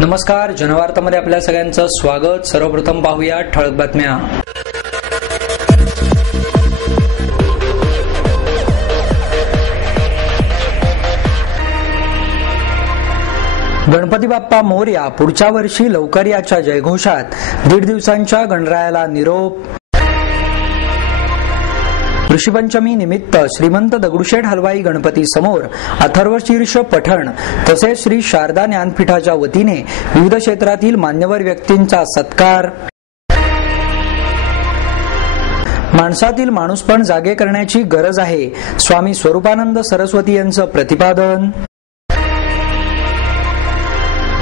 नमस्कार, जनवार्तामध्ये आपल्या सगळ्यांचं स्वागत. सर्वप्रथम पाहूया ठळक बातम्या. गणपती बाप्पा मोरया, पुढच्या वर्षी लवकर याच्या जयघोषात 1.5 दिवसांच्या गणरायाला निरोप. ऋषीपंचमी निमित्त श्रीमंत दगडूशेठ हलवाई गणपती समोर अथर्वशीर्ष पठण तसेच श्री शारदा ज्ञानपीठाच्या वतीने विविध क्षेत्रातील मान्यवर व्यक्तींचा सत्कार. माणसातील माणूसपण जागे करण्याची गरज आहे, स्वामी स्वरूपानंद सरस्वती यांचं प्रतिपादन.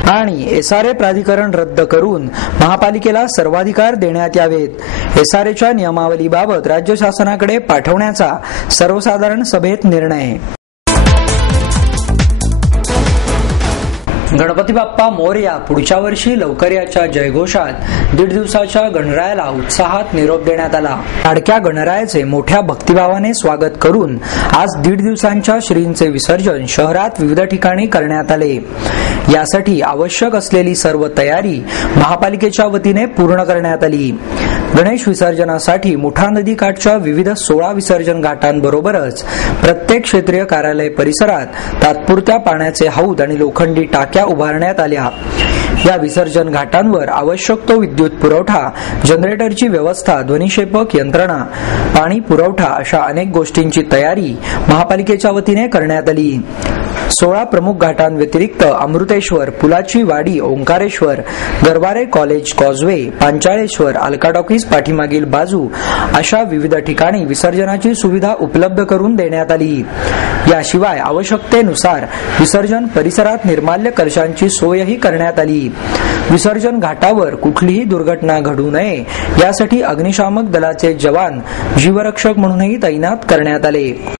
आणि एसआरए प्राधिकरण रद्द करून महापालिकेला सर्वाधिकार देण्यात यावेत. एसआरएच्या नियमावलीबाबत राज्य शासनाकडे पाठवण्याचा सर्वसाधारण सभेत निर्णय. गणपती बाप्पा मोरया, पुढच्या वर्षी लवकर याच्या जयघोषात 1.5 दिवसाच्या गणरायाला उत्साहात निरोप देण्यात आला. लाडक्या गणरायाचे मोठ्या भक्तिभावाने स्वागत करून आज 1.5 दिवसांच्या श्रींचे विसर्जन शहरात विविध ठिकाणी करण्यात आले. यासाठी आवश्यक असलेली सर्व तयारी महापालिकेच्या वतीने पूर्ण करण्यात आली. गणेश विसर्जनासाठी मुठा नदी काठच्या विविध 16 विसर्जन घाटांबरोबरच प्रत्येक क्षेत्रीय कार्यालय परिसरात तात्पुरत्या पाण्याचे हौद आणि लोखंडी टाक्या उभारण्यात आल्या. या विसर्जन घाटांवर आवश्यक तो विद्युत पुरवठा, जनरेटरची व्यवस्था, ध्वनिक्षेपक यंत्रणा, पाणी पुरवठा अशा अनेक गोष्टींची तयारी महापालिकेच्या वतीने करण्यात आली. 16 प्रमुख घाटांव्यतिरिक्त Amriteshwar, Pulachi Wadi, Omkareshwar, Garware college causeway, Panchaleshwar, Alka talkies पाठीमागील बाजू अशा विविध ठिकाणी विसर्जनाची सुविधा उपलब्ध करून देण्यात आली. याशिवाय आवश्यकतेनुसार विसर्जन परिसरात निर्माल्य कलशांची सोयही करण्यात आली. विसर्जन घाटावर कुठलीही दुर्घटना घडू नये यासाठी अग्निशामक दलाचे जवान जीवरक्षक म्हणूनही तैनात करण्यात आले.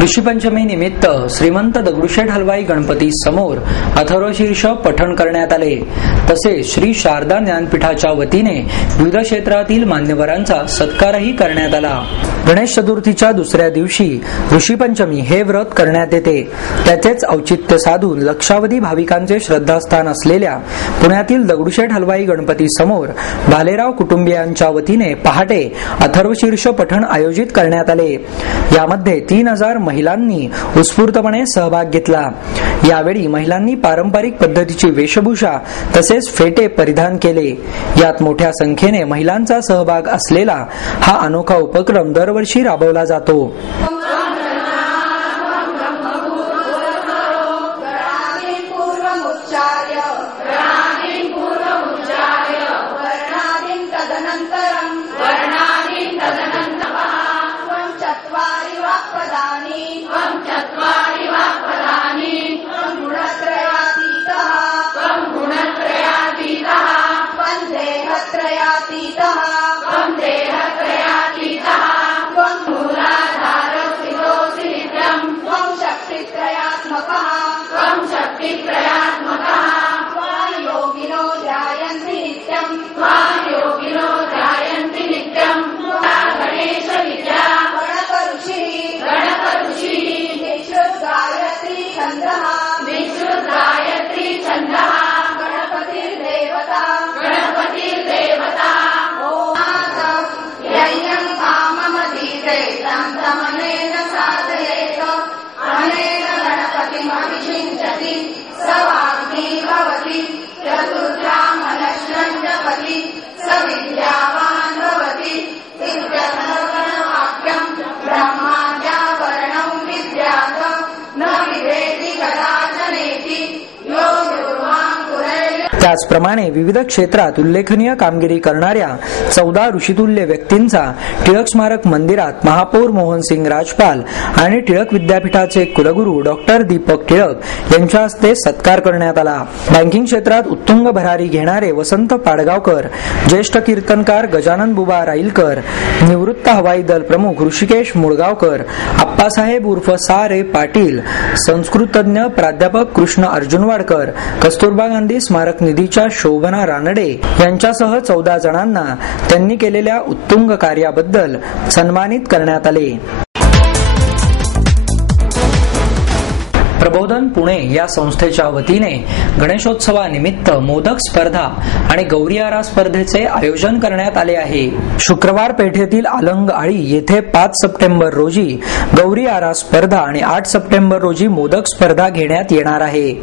ऋषीपंचमी निमित्त श्रीमंत दगडूशेठ हलवाई गणपती समोर अथर्वशीर्ष पठण करण्यात आले. तसेच श्री शारदा ज्ञानपीठाच्या वतीने विविध क्षेत्रातील मान्यवरांचा सत्कारही करण्यात आला. गणेश चतुर्थीच्या दुसऱ्या दिवशी ऋषीपंचमी हे व्रत करण्यात येते. त्याचेच औचित्य साधून लक्षावधी भाविकांचे श्रद्धास्थान असलेल्या पुण्यातील दगडूशेठ हलवाई गणपती समोर भालेराव कुटुंबियांच्या वतीने पहाटे अथर्वशीर्ष पठण आयोजित करण्यात आले. यामध्ये 3000 महिलांनी उत्स्फूर्तपणे सहभाग घेतला. यावेळी महिलांनी पारंपरिक पद्धतीची वेशभूषा तसेच फेटे परिधान केले. यात मोठ्या संख्येने महिलांचा सहभाग असलेला हा अनोखा उपक्रम दरवर्षी राबवला जातो. सविद्यावान् भवति, विद्याधनं त्याचप्रमाणे विविध क्षेत्रात उल्लेखनीय कामगिरी करणाऱ्या 14 ऋषितुल्य व्यक्तींचा टिळक स्मारक मंदिरात महापौर मोहनसिंग राजपाल आणि टिळक विद्यापीठाचे कुलगुरू डॉक्टर दीपक टिळक यांच्या हस्ते सत्कार करण्यात आला. बँकिंग क्षेत्रात उत्तुंग भरारी घेणारे वसंत पाडगावकर, ज्येष्ठ कीर्तनकार गजानन बुबा राईलकर, निवृत्त हवाई दल प्रमुख ऋषिकेश मुळगावकर, आप्पासाहेब उर्फ सा रे पाटील, संस्कृतज्ञ प्राध्यापक कृष्ण अर्जुनवाडकर, कस्तुरबा गांधी स्मारक निधीच्या शोभना रानडे यांच्यासह 14 जणांना त्यांनी केलेल्या उत्तुंग कार्याबद्दल सन्मानित करण्यात आले. प्रबोधन पुणे या संस्थेच्या वतीने गणेशोत्सवानिमित्त मोदक स्पर्धा आणि गौरी आरा स्पर्धेचे आयोजन करण्यात आले आहे. शुक्रवार पेठेतील अलंग आळी येथे 5 सप्टेंबर रोजी गौरी आरा स्पर्धा आणि 8 सप्टेंबर रोजी मोदक स्पर्धा घेण्यात येणार आहे.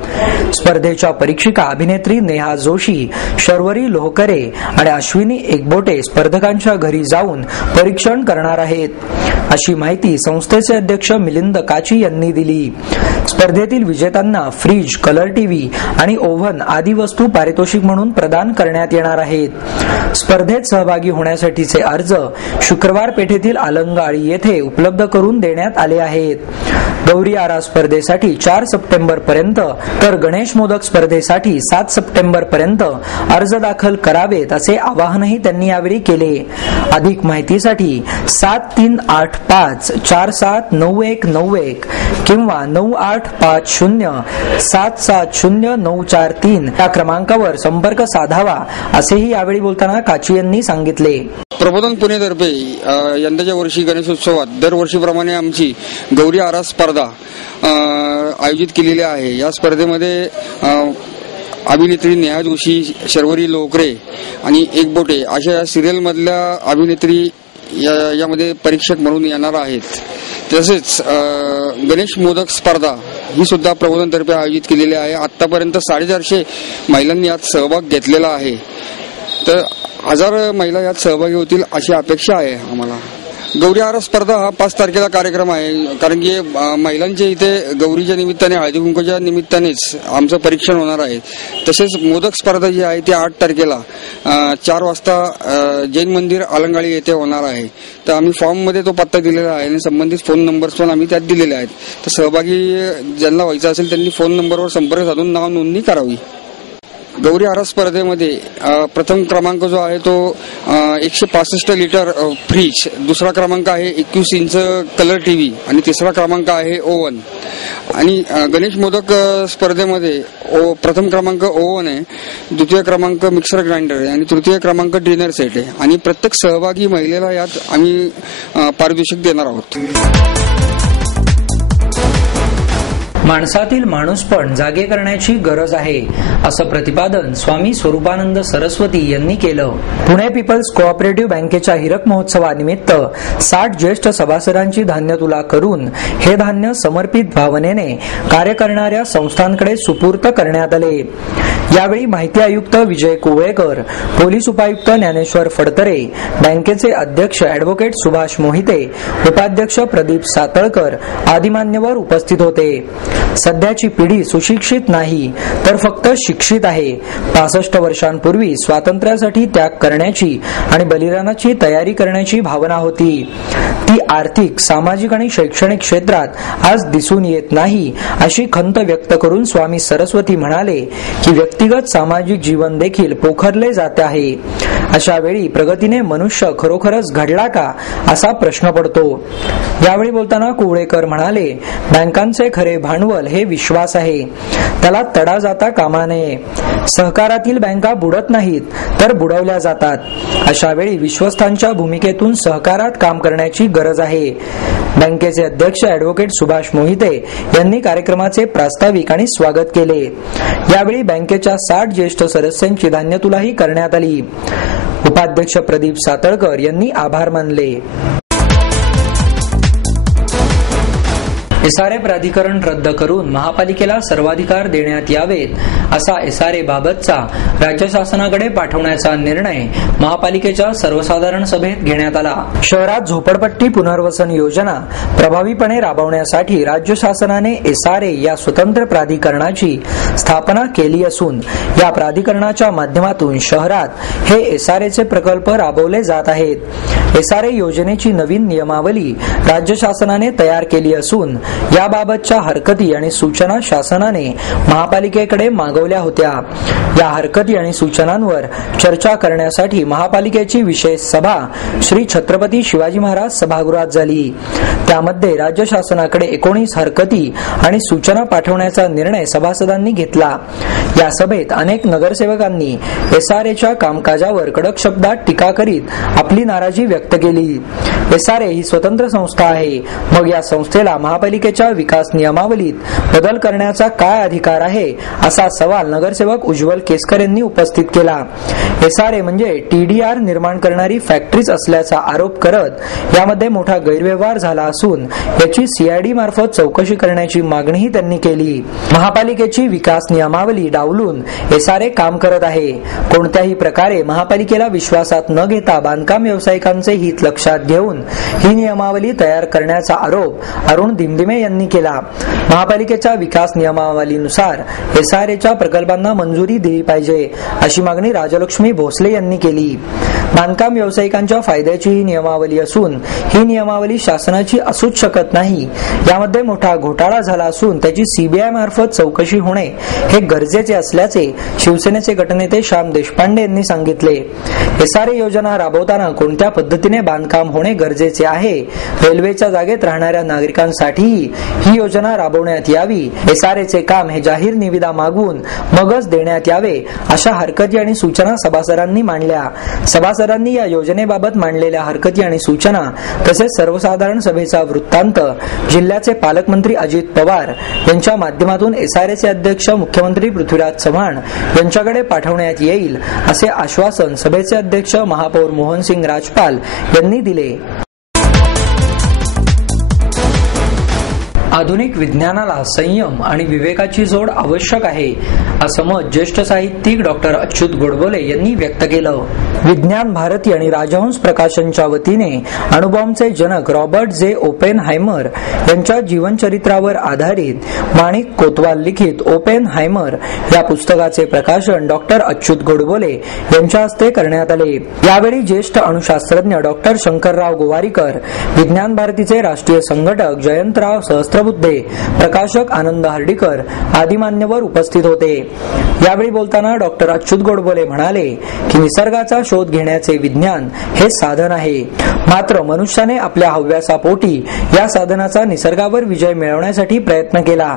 स्पर्धेच्या परीक्षिका अभिनेत्री नेहा जोशी, शर्वरी लोहकरे आणि अश्विनी एकबोटे स्पर्धकांच्या घरी जाऊन परीक्षण करणार आहेत, अशी माहिती संस्थेचे अध्यक्ष मिलिंद काची यांनी दिली. स्पर्धेतील विजेत्यांना फ्रीज, कलर टीव्ही आणि ओव्हन आदी वस्तू पारितोषिक म्हणून प्रदान करण्यात येणार आहेत. स्पर्धेत सहभागी होण्यासाठीचे अर्ज शुक्रवार पेठेतील अलंगाळी येथे उपलब्ध करून देण्यात आले आहेत. गौरी आरा स्पर्धेसाठी 4 सप्टेंबर पर्यंत तर गणेश मोदक स्पर्धेसाठी 7 सप्टेंबर पर्यंत अर्ज दाखल करावेत असे आवाहनही त्यांनी यावेळी केले. अधिक माहितीसाठी 7385479191 किंवा 9850770943 या क्रमांकावर संपर्क साधावा, असेही यावेळी बोलताना काची यांनी सांगितले. प्रबोधन पुणेतर्फे यंदाच्या वर्षी गणेशोत्सवात दरवर्षीप्रमाणे आमची गौरी आरा स्पर्धा आयोजित केलेली आहे. या स्पर्धेमध्ये अभिनेत्री नेहा जोशी, शर्वरी लोकरे आणि एकबोटे अशा सिरियल मधल्या अभिनेत्री यामध्ये परीक्षक म्हणून येणार आहेत. तसेच गणेश मोदक स्पर्धा ही सुद्धा प्रबोधनतर्फे आयोजित केलेली आहे. आतापर्यंत 450 महिलांनी यात सहभाग घेतलेला आहे. तर 1000 महिला यात सहभागी होतील अशी अपेक्षा आहे आम्हाला. गौरी आरा स्पर्धा हा 5 तारखेला कार्यक्रम आहे, कारण की महिलांच्या इथे गौरीच्या निमित्ताने, हळदी कुंकूच्या निमित्तानेच आमचं परीक्षण होणार आहे. तसेच मोदक स्पर्धा जी आहे ती 8 तारखेला 4 वाजता जैन मंदिर अलंगाळी येथे होणार आहे. तर आम्ही फॉर्ममध्ये तो पत्ता दिलेला आहे आणि संबंधित फोन नंबर्स पण आम्ही त्यात दिलेले आहेत. तर सहभागी ज्यांना व्हायचं असेल त्यांनी फोन नंबरवर संपर्क साधून नाव नोंदणी करावी. गौरी आरा स्पर्धेमध्ये प्रथम क्रमांक जो आहे तो 165 लिटर फ्रीज, दुसरा क्रमांक आहे 21 इंच कलर टीव्ही आणि तिसरा क्रमांक आहे ओव्हन. आणि गणेश मोदक स्पर्धेमध्ये प्रथम क्रमांक ओव्हन आहे, द्वितीय क्रमांक मिक्सर ग्राइंडर आहे आणि तृतीय क्रमांक डिनर सेट आहे. आणि प्रत्येक सहभागी महिलेला यात आम्ही पारितोषिक देणार आहोत. माणसातील माणूसपण जागे करण्याची गरज आहे, असं प्रतिपादन स्वामी स्वरूपानंद सरस्वती यांनी केलं. पुणे पीपल्स कोऑपरेटिव्ह बँकेच्या हिरक महोत्सवानिमित्त 60 ज्येष्ठ सभासदांची धान्य तुला करून हे धान्य समर्पित भावनेने कार्य करणाऱ्या संस्थांकडे सुपूर्त करण्यात आले. यावेळी माहिती आयुक्त विजय कुवळेकर, पोलीस उपायुक्त ज्ञानेश्वर फडतरे, बँकेचे अध्यक्ष अॅडव्होकेट सुभाष मोहिते, उपाध्यक्ष प्रदीप सातळकर आदी मान्यवर उपस्थित होते. सध्याची पिढी सुशिक्षित नाही तर फक्त शिक्षित आहे. 65 वर्षांपूर्वी स्वातंत्र्यासाठी त्याग करण्याची आणि बलिदानाची तयारी करण्याची भावना होती. ती आर्थिक, सामाजिक आणि शैक्षणिक क्षेत्रात आज दिसून येत नाही, अशी खंत व्यक्त करून स्वामी सरस्वती म्हणाले की व्यक्तिगत सामाजिक जीवन देखील पोखरले जाते आहे. अशा वेळी प्रगतीने मनुष्य खरोखरच घडला का, असा प्रश्न पडतो. यावेळी बोलताना कुवळेकर म्हणाले, बँकांचे खरे भांडवल हे विश्वास आहे, त्याला तडा जाता कामा नये. सहकारातील बँका बुडत नाहीत तर बुडवल्या जातात. अशा वेळी विश्वस्तांच्या भूमिकेतून सहकारात काम करण्याची गरज आहे. बँकेचे अध्यक्ष अॅडव्होकेट सुभाष मोहिते यांनी कार्यक्रमाचे प्रास्ताविक आणि स्वागत केले. यावेळी बँकेच्या 60 ज्येष्ठ सदस्यांची धान्य तुलाही करण्यात आली. उपाध्यक्ष प्रदीप सातळकर यांनी आभार मानले. एसआरए प्राधिकरण रद्द करून महापालिकेला सर्वाधिकार देण्यात यावेत असा एसआरए बाबतचा राज्य शासनाकडे पाठवण्याचा निर्णय महापालिकेच्या सर्वसाधारण सभेत घेण्यात आला. शहरात झोपडपट्टी पुनर्वसन योजना प्रभावीपणे राबवण्यासाठी राज्य शासनाने एसआरए या स्वतंत्र प्राधिकरणाची स्थापना केली असून या प्राधिकरणाच्या माध्यमातून शहरात हे एसआरएचे प्रकल्प राबवले जात आहेत. एसआरए योजनेची नवीन नियमावली राज्य शासनाने तयार केली असून याबाबतच्या हरकती आणि सूचना शासनाने महापालिकेकडे मागवल्या होत्या. या हरकती आणि सूचनांवर चर्चा करण्यासाठी महापालिकेची विशेष सभा श्री छत्रपती शिवाजी महाराज सभागृहात झाली. त्यामध्ये राज्य शासनाकडे 19 हरकती आणि सूचना पाठवण्याचा निर्णय सभासदांनी घेतला. या सभेत अनेक नगरसेवकांनी एसआरएच्या कामकाजावर कडक शब्दात टीका करीत आपली नाराजी व्यक्त केली. एसआरए ही स्वतंत्र संस्था आहे, मग या संस्थेला महापालिकेच्या विकास नियमावलीत बदल करण्याचा काय अधिकार आहे, असा सवाल नगरसेवक उज्ज्वल केसकर यांनी उपस्थित केला. एसआरए म्हणजे टीडीआर निर्माण करणारी फॅक्टरीज असल्याचा आरोप करत यामध्ये मोठा गैरव्यवहार झाला असून याची सीआयडी मार्फत चौकशी करण्याची मागणीही त्यांनी केली. महापालिकेची विकास नियमावली डावलून एसआरए काम करत आहे. कोणत्याही प्रकारे महापालिकेला विश्वासात न घेता बांधकाम व्यावसायिकांचे हित लक्षात घेऊन ही नियमावली तयार करण्याचा आरोप अरुण दिमदिमे यांनी केला. महापालिकेच्या विकास नियमावलीनुसार एसआरएच्या प्रकल्पांना मंजुरी दिली पाहिजे अशी मागणी राजलक्ष्मी भोसले यांनी केली. बांधकाम व्यावसायिकांच्या फायद्याची ही नियमावली असून ही नियमावली शासनाची असूच शकत नाही. यामध्ये मोठा घोटाळा झाला असून त्याची सीबीआय मार्फत चौकशी होणे हे गरजेचे असल्याचे शिवसेनेचे गटनेते श्याम देशपांडे यांनी सांगितले. एसआरए योजना राबवताना कोणत्या पद्धतीने बांधकाम होणे गरजेचे आहे, रेल्वेच्या जागेत राहणाऱ्या नागरिकांसाठीही ही योजना राबवण्यात यावी, एसआरएचे काम हे जाहीर निविदा मागवून मगच देण्यात यावे अशा हरकती आणि सूचना सभासदांनी मांडल्या. सभासदांनी या योजनेबाबत मांडलेल्या हरकती आणि सूचना तसेच सर्वसाधारण सभेचा वृत्तांत जिल्ह्याचे पालकमंत्री अजित पवार यांच्या माध्यमातून एसआरएचे अध्यक्ष मुख्यमंत्री पृथ्वीराज चव्हाण यांच्याकडे पाठवण्यात येईल असे आश्वासन सभेचे अध्यक्ष महापौर मोहनसिंग राजपाल यांनी दिले. आधुनिक विज्ञानाला संयम आणि विवेकाची जोड आवश्यक आहे असं मत ज्येष्ठ साहित्यिक डॉक्टर अच्युत गोडबोले यांनी व्यक्त केलं. विज्ञान भारती आणि राजहंस प्रकाशनच्या वतीने अणुबॉम्बचे जनक रॉबर्ट जे ओपेनहायमर यांच्या जीवनचरित्रावर आधारित माणिक कोतवाल लिखित ओपेनहायमर या पुस्तकाचे प्रकाशन डॉक्टर अच्युत गोडबोले यांच्या हस्ते करण्यात आले. यावेळी ज्येष्ठ अणुशास्त्रज्ञ डॉक्टर शंकरराव गोवारीकर, विज्ञान भारतीचे राष्ट्रीय संघटक जयंतराव सहस्त्रबुद्धे, प्रकाशक आनंद हर्डीकर आदी मान्यवर उपस्थित होते. यावेळी बोलताना डॉक्टर अच्युत गोडबोले म्हणाले की निसर्गाचा शोध घेण्याचे विज्ञान हे साधन आहे, मात्र मनुष्याने आपल्या हव्यासापोटी या साधनाचा निसर्गावर विजय मिळवण्यासाठी प्रयत्न केला.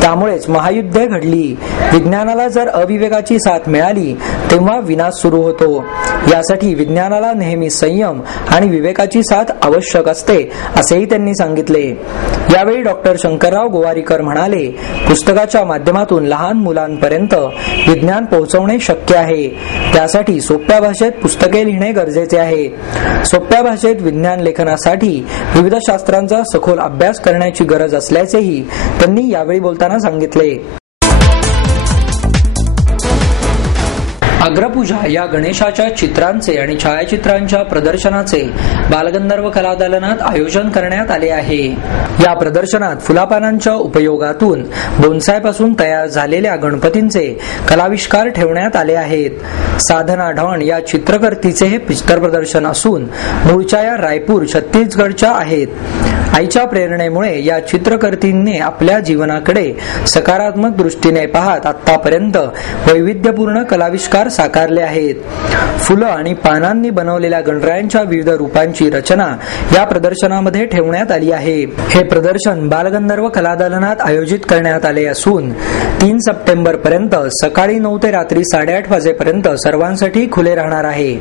त्यामुळेच महायुद्धे घडली. विज्ञानाला जर अविवेकाची साथ मिळाली तेव्हा विनाश सुरू होतो. यासाठी विज्ञानाला नेहमी संयम आणि विवेकाची साथ आवश्यक असते असेही त्यांनी सांगितले. यावेळी डॉक्टर शंकरराव गोवारीकर म्हणाले, पुस्तकाच्या माध्यमातून लहान मुलांपर्यंत विज्ञान पोहोचवणे शक्य आहे. त्यासाठी सोप्या भाषेत पुस्तके लिहिणे गरजेचे आहे. सोप्या भाषेत विज्ञान लेखनासाठी विविध शास्त्रांचा सखोल अभ्यास करण्याची गरज असल्याचेही त्यांनी यावेळी बोलताना सांगितले. अग्रपूजा या गणेशाच्या चित्रांचे आणि छायाचित्रांच्या प्रदर्शनाचे बालगंधर्व कलादालनात आयोजन करण्यात आले आहे. या प्रदर्शनात फुलापानांच्या उपयोगातून बोन्सायपासून तयार झालेल्या गणपतींचे कलाविष्कार ठेवण्यात आले आहेत. साधना ढॉन या चित्रकर्तीचे हे चित्र प्रदर्शन असून मूळच्या या रायपूर छत्तीसगडच्या आहेत. आईच्या प्रेरणेमुळे या चित्रकर्तींनी आपल्या जीवनाकडे सकारात्मक दृष्टीने पाहत आतापर्यंत वैविध्यपूर्ण कलाविष्कार साकारले आहेत. फुलं आणि पानांनी बनवलेल्या गणरायांच्या विविध रूपांची रचना या प्रदर्शनामध्ये ठेवण्यात आली आहे. हे प्रदर्शन बालगंधर्व कलादालनात आयोजित करण्यात आले असून 3 सप्टेंबर पर्यंत सकाळी 9 ते रात्री 8:30 वाजेपर्यंत सर्वांसाठी खुले राहणार आहे.